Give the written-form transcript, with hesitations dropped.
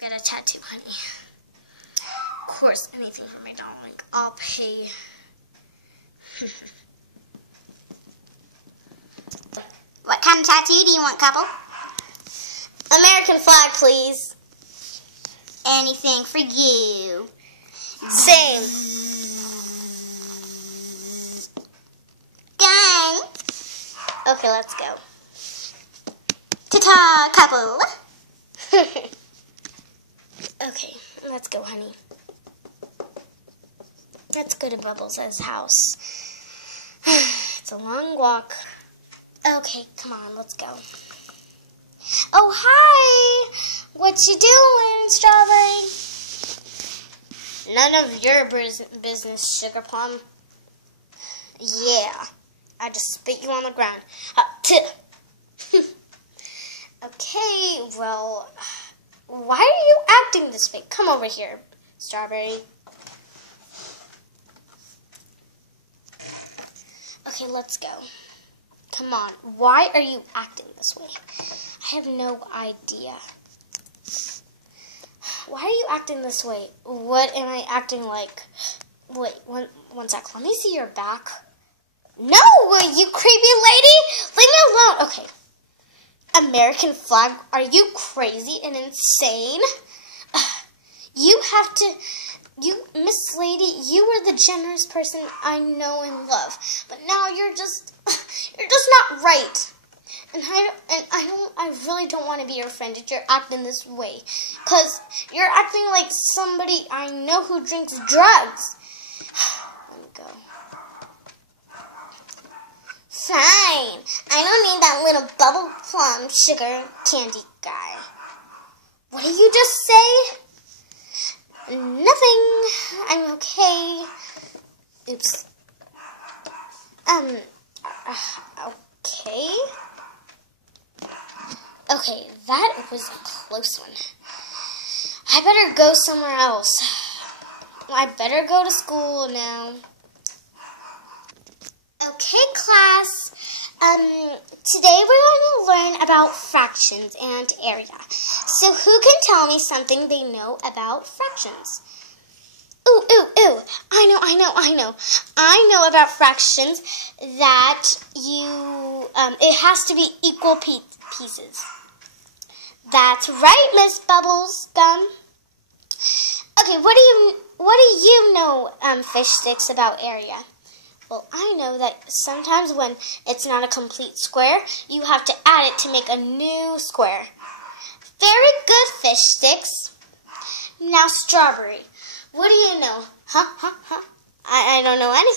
Get a tattoo, honey. Of course, anything for my darling. I'll pay. What kind of tattoo do you want, couple? American flag, please. Anything for you. Same. Gang. Okay, let's go. Ta-ta, couple. Okay, let's go, honey. Let's go to Bubbles' house. It's a long walk. Okay, come on, let's go. Oh, hi! What you doing, Strawberry? None of your business, Sugar Plum. Yeah, I just spit you on the ground. Okay, well, why are you acting this way? Come over here, Strawberry. Okay, let's go. Come on, why are you acting this way? I have no idea. Why are you acting this way? What am I acting like? Wait, one sec. Let me see your back. No, you creepy lady! Leave me alone. Okay. American flag, are you crazy and insane? Miss Lady, you were the generous person I know and love, but now you're just not right. And I really don't want to be your friend if you're acting this way, cause you're acting like somebody I know who drinks drugs. Let me go. Fine. I don't need that little bubble plum sugar candy guy. What did you just say? Nothing. I'm okay. Oops. Okay. Okay, that was a close one. I better go somewhere else. I better go to school now. Okay, class. Today we're going to learn about fractions and area. So who can tell me something they know about fractions? Ooh. I know. I know about fractions that it has to be equal pieces. That's right, Miss Bubbles Gum. Okay, what do you know, Fish Sticks, about area? Well, I know that sometimes when it's not a complete square, you have to add it to make a new square. Very good, Fish Sticks. Now, Strawberry, what do you know? I don't know anything.